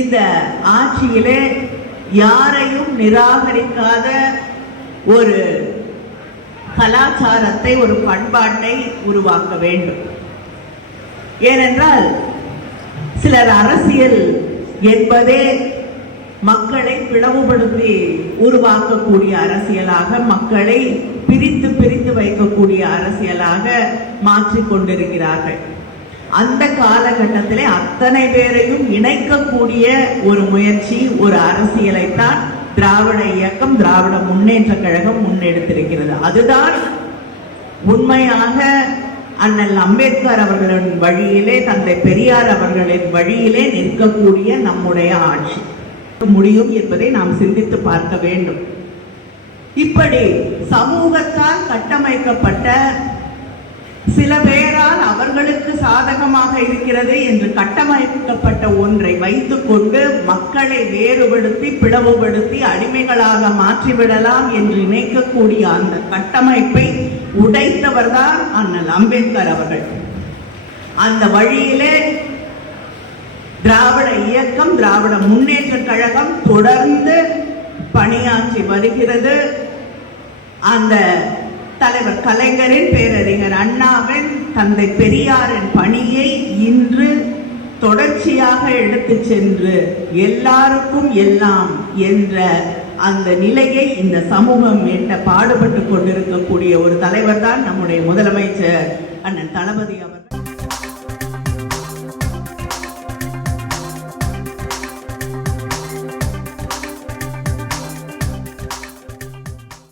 இந்த ஆட்சியிலே யாரையும் நிராகரிக்காத ஒரு கலாச்சாரத்தை, ஒரு பண்பாட்டை உருவாக்க வேண்டும். ஏனென்றால் சிலர் அரசியல் என்பதே மக்களை பிளவுபடுத்தி உருவாக்கக்கூடிய அரசியலாக, மக்களை பிரித்து பிரித்து வைக்கக்கூடிய அரசியலாக மாற்றிக்கொண்டிருக்கிறார்கள். அந்த காலகட்டத்திலே அத்தனை பேரையும் இணைக்கக்கூடிய ஒரு முயற்சி, ஒரு அரசியலைத்தான் திராவிட இயக்கம், திராவிட முன்னேற்ற கழகம் முன்னெடுத்திருக்கிறது. அதுதான் உண்மையாக அண்ணல் அம்பேத்கர் அவர்களின் வழியிலே, தந்தை பெரியார் அவர்களின் வழியிலே நிற்கக்கூடிய நம்முடைய ஆட்சி முடியும் என்பதை நாம் சிந்தித்து பார்க்க வேண்டும். இப்படி சமூகத்தால் கட்டமைக்கப்பட்ட, சில பேரால் அவர்களுக்கு சாதகமாக இருக்கிறது என்று கட்டமைக்கப்பட்ட ஒன்றை வைத்துக் கொண்டு மக்களை வேறுபடுத்தி, பிளவுபடுத்தி, அடிமைகளாக மாற்றிவிடலாம் என்று நினைக்கக்கூடிய அந்த கட்டமைப்பை உடைத்தவர்தான் அண்ணல் அம்பேத்கர் அவர்கள். அந்த வழியிலே திராவிட இயக்கம், திராவிட முன்னேற்ற கழகம் தொடர்ந்து பணியாற்றி வருகிறது. அந்த தலைவர் கலைஞரின், பேரறிஞர் அண்ணாவின், தந்தை பெரியாரின் பணியை இன்று தொடர்ச்சியாக எடுத்து சென்று எல்லாருக்கும் எல்லாம் என்ற அந்த நிலையை இந்த சமூகம் எட்ட பாடுபட்டு கொண்டிருக்கக்கூடிய ஒரு தலைவர் தான் நம்முடைய முதலமைச்சர் அண்ணன் தளபதி அவர்கள்.